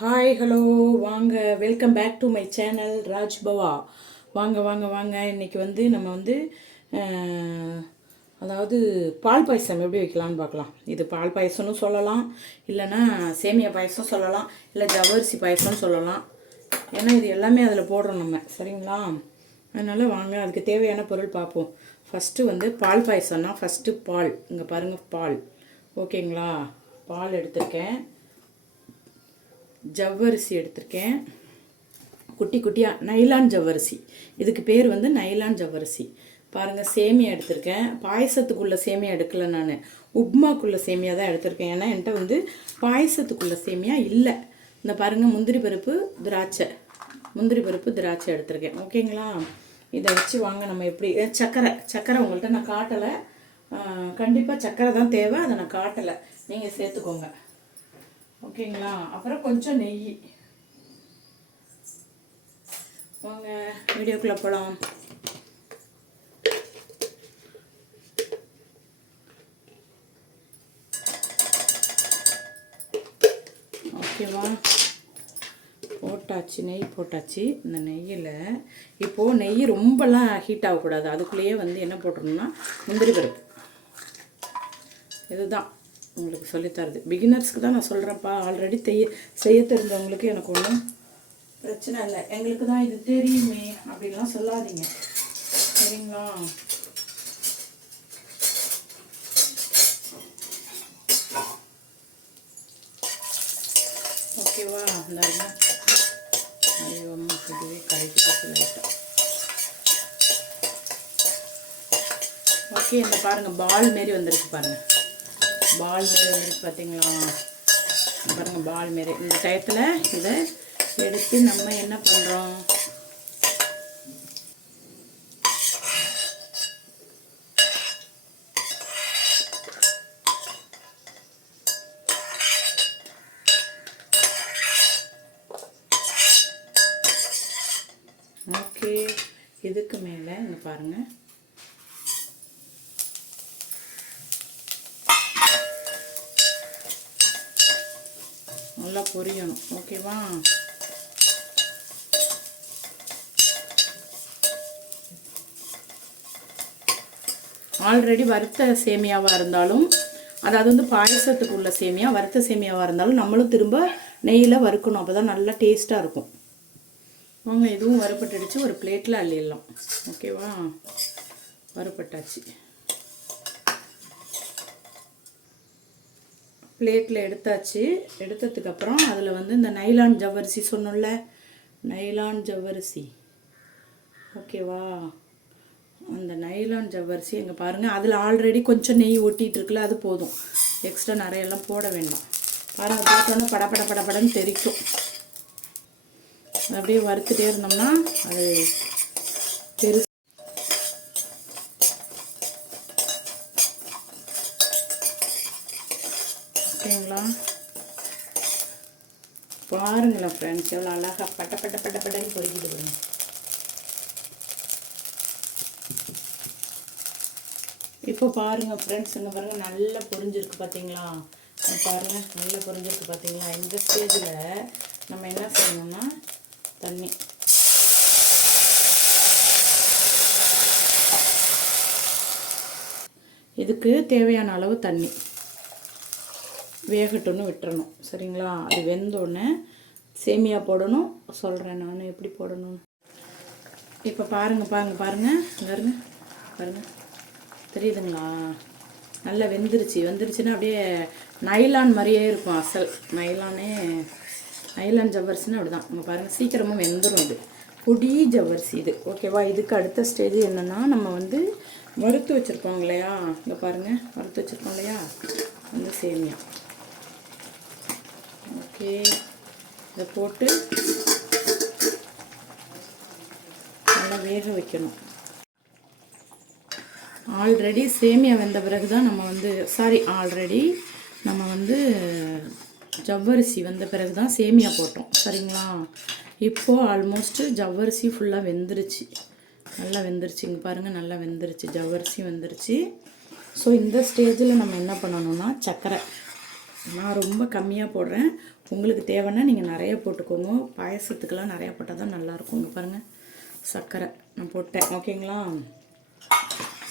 Hi hello வாங்க, welcome back to my channel Raj Bava. வாங்க வாங்க வாங்க. இன்றைக்கி வந்து நம்ம வந்து அதாவது பால் பாயசம் எப்படி வைக்கலான்னு பார்க்கலாம். இது பால் பாயசம்னு சொல்லலாம், இல்லைன்னா சேமியா பாயசம் சொல்லலாம், இல்லை ஜவ்வரிசி பாயசம்னு சொல்லலாம். ஏன்னா இது எல்லாமே அதில் போடுறோம் நம்ம, சரிங்களா? அதனால் வாங்க, அதுக்கு தேவையான பொருள் பார்ப்போம். ஃபஸ்ட்டு வந்து பால் பாயசம்னா ஃபஸ்ட்டு பால், இங்கே பாருங்கள் பால், ஓகேங்களா? பால் எடுத்திருக்கேன், ஜவ்வரிசி எடுத்திருக்கேன், குட்டி குட்டியாக நைலான் ஜவ்வரிசி, இதுக்கு பேர் வந்து நைலான் ஜவ்வரிசி. பாருங்கள், சேமியா எடுத்திருக்கேன். பாயசத்துக்குள்ளே சேமியா எடுக்கலை, நான் உப்மாக்குள்ளே சேமியா தான் எடுத்திருக்கேன். ஏன்னா என்கிட்ட வந்து பாயசத்துக்குள்ளே சேமியா இல்லை. இந்த பாருங்கள், முந்திரி பருப்பு திராட்சை எடுத்திருக்கேன், ஓகேங்களா? இதை வச்சு வாங்க நம்ம எப்படி சக்கரை உங்கள்கிட்ட நான் காட்டலை. கண்டிப்பாக சக்கரை தான் தேவை, அதை நான் காட்டலை, நீங்கள் சேர்த்துக்கோங்க, ஓகேங்களா? அப்புறம் கொஞ்சம் நெய். வாங்க வீடியோக்குள்ளே போகலாம். ஓகேவா? போட்டாச்சு, நெய் போட்டாச்சு. இந்த நெய்யில் இப்போது நெய் ரொம்பலாம் ஹீட் ஆகக்கூடாது. அதுக்குள்ளேயே வந்து என்ன போட்டுருணும்னா முந்திரி பருப்பு. இதுதான் உங்களுக்கு சொல்லித்தரது. பிகினர்ஸ்க்கு தான் நான் சொல்கிறேன்ப்பா. ஆல்ரெடி செய்ய தெரிஞ்சவங்களுக்கு எனக்கு ஒன்றும் பிரச்சனை இல்லை. எங்களுக்கு தான் இது தெரியுமே அப்படின்லாம் சொல்லாதீங்க, சரிங்களா? ஓகேவா? அந்த ஐயோ அம்மா இதுவே கழிச்சு சொல்லிட்டேன். ஓகே, இந்த பாருங்கள் பால் மாரி வந்துருக்கு, பாருங்கள் பால் மாரி வந்துருக்கு, பார்த்தீங்களா? பாருங்கள் பால் மாரி. இந்த டயத்தில் இதை எடுத்து நம்ம என்ன பண்ணுறோம், ஓகே, இதுக்கு மேலே இங்கே பாருங்கள், நல்லா பொரியணும், ஓகேவா? ஆல்ரெடி வறுத்த சேமியாவாக இருந்தாலும், அதாவது வந்து பாயசத்துக்கு உள்ள சேமியா, வறுத்த சேமியாவாக இருந்தாலும் நம்மளும் திரும்ப நெய்யில் வறுக்கணும், அப்போ தான் நல்லா டேஸ்ட்டாக இருக்கும். அவங்க இதுவும் வறுப்பட்டுடுச்சு, ஒரு பிளேட்டில் அள்ளிடலாம், ஓகேவா? வறுப்பட்டாச்சு, பிளேட்டில் எடுத்தாச்சு. எடுத்ததுக்கப்புறம் அதில் வந்து இந்த நைலான் ஜவ்வரிசி சொன்னோம்ல, நைலான் ஜவ்வரிசி, ஓகேவா? அந்த நைலான் ஜவ்வரிசி எங்கே பாருங்கள், அதில் ஆல்ரெடி கொஞ்சம் நெய் ஒட்டிகிட்டு இருக்குல்ல, அது போதும், எக்ஸ்ட்ரா நிறையெல்லாம் போட வேண்டாம். பாருங்கள், போட்டோன்னா படப்படன்னு தெரிக்கும். அப்படியே வறுத்துட்டே இருந்தோம்னா அது பெருசு. ஓகேங்களா? பாருங்களேன் ஃப்ரெண்ட்ஸ், எவ்வளோ அழகாக பட்டன்னு பொறிக்கிட்டு வருங்க. இப்போ பாருங்கள் ஃப்ரெண்ட்ஸ், இங்கே பாருங்கள் நல்லா பொரிஞ்சிருக்கு, பார்த்தீங்களா? பாருங்கள் நல்லா பொரிஞ்சிருக்கு, பார்த்தீங்களா? இந்த ஸ்டேஜில் நம்ம என்ன செய்யணும்னா தண்ணி, இதுக்கு தேவையான அளவு தண்ணி வேகட்டுன்னு விட்டுறணும், சரிங்களா? அது வெந்தோடனே சேமியா போடணும். சொல்கிறேன் நான் எப்படி போடணும். இப்போ பாருங்கள் பாருங்கள் தெரியுதுங்களா? நல்லா வெந்துருச்சுன்னா அப்படியே நைலான் மாதிரியே இருக்கும். அசல் நைலான் ஜவ்வரிசின்னு அப்படி தான். இங்கே பாருங்கள், சீக்கிரமாக வெந்துடும். இது பொடி ஜவ்வரிசி இது, ஓகேவா? இதுக்கு அடுத்த ஸ்டேஜ் என்னென்னா, நம்ம வந்து வறுத்து வச்சுருக்கோம் இல்லையா? இங்கே பாருங்கள், வறுத்து வச்சுருக்கோம் இல்லையா அந்த சேமியா, ஓகே? இதை போட்டு நல்லா வேக வைக்கணும். ஆல்ரெடி சேமியா வெந்த பிறகு தான் நம்ம வந்து ஜவ்வரிசி வந்த பிறகு தான் சேமியா போட்டோம், சரிங்களா? இப்போது ஆல்மோஸ்ட்டு ஜவ்வரிசி ஃபுல்லாக வெந்துருச்சு, நல்லா வெந்துருச்சு. இங்கே பாருங்கள், நல்லா வெந்துருச்சு, ஜவ்வரிசி வெந்துருச்சு. ஸோ இந்த ஸ்டேஜில் நம்ம என்ன பண்ணணும்னா சர்க்கரை நான் ரொம்ப கம்மியாக போடுறேன். உங்களுக்கு தேவைன்னா நீங்கள் நிறைய போட்டுக்கோங்க. பாயசத்துக்கெல்லாம் நிறையா போட்டால் தான் நல்லாயிருக்கும். இங்கே பாருங்கள், சர்க்கரை நான் போட்டேன். ஓகேங்களா,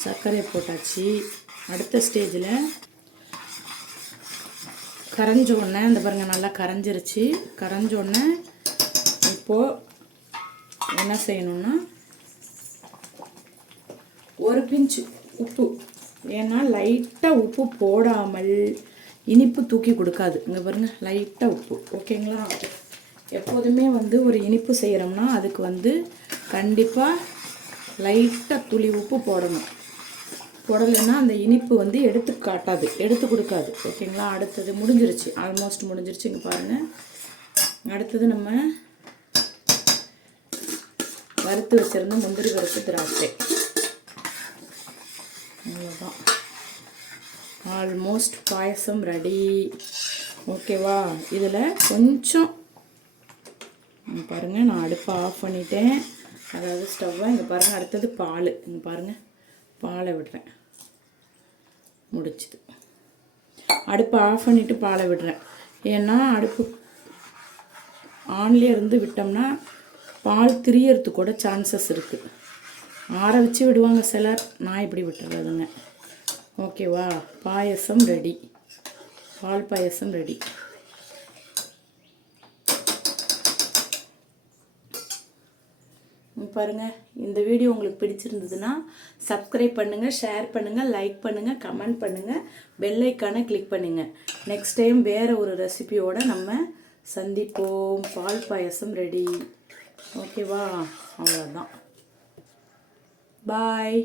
சர்க்கரையை போட்டாச்சு. அடுத்த ஸ்டேஜில் கரைஞ்சோடனே இந்த பாருங்கள் நல்லா கரைஞ்சிருச்சு. கரைஞ்சோடனே இப்போது என்ன செய்யணும்னா ஒரு பிஞ்சு உப்பு, ஏன்னா லைட்டாக உப்பு போடாமல் இனிப்பு தூக்கி கொடுக்காது. இங்கே பாருங்கள் லைட்டாக உப்பு. ஓகேங்களா, எப்போதுமே வந்து ஒரு இனிப்பு செய்கிறோம்னா அதுக்கு கண்டிப்பாக லைட்டாக துளி உப்பு போடணும். போடலைன்னா அந்த இனிப்பு எடுத்து காட்டாது, எடுத்து கொடுக்காது. ஓகேங்களா, அடுத்தது முடிஞ்சிருச்சு, ஆல்மோஸ்ட் முடிஞ்சிருச்சு. இங்கே பாருங்கள், அடுத்தது நம்ம வறுத்து வச்சுருந்த முந்திரி பருப்பு, திராட்சை, அவ்வளோதான். ஆல்மோஸ்ட் பாயசம் ரெடி. ஓகேவா, இதில் கொஞ்சம் பாருங்கள், நான் அடுப்பை ஆஃப் பண்ணிட்டேன், அதாவது ஸ்டவ்வை. இங்கே பாருங்கள், அடுத்தது பால். இங்கே பாருங்கள், பாலை விடுறேன். முடிச்சுது. அடுப்பை ஆஃப் பண்ணிவிட்டு பாலை விடுறேன். ஏன்னா அடுப்பு ஆன்லேயே இருந்து விட்டோம்னா பால் திரியறதுக்கு கூட சான்சஸ் இருக்குது. ஆற வச்சு விடுவாங்க சிலர், நான் இப்படி விட்டுறதுங்க. ஓகேவா, பாயசம் ரெடி, பால் பாயசம் ரெடி. பாருங்கள், இந்த வீடியோ உங்களுக்கு பிடிச்சிருந்ததுன்னா சப்ஸ்கிரைப் பண்ணுங்கள், ஷேர் பண்ணுங்கள், லைக் பண்ணுங்கள், கமெண்ட் பண்ணுங்கள், பெல் ஐக்கானை கிளிக் பண்ணுங்கள். நெக்ஸ்ட் டைம் வேறு ஒரு ரெசிபியோடு நம்ம சந்திப்போம். பால் பாயசம் ரெடி. ஓகேவா, அவ்வளோதான். பாய்.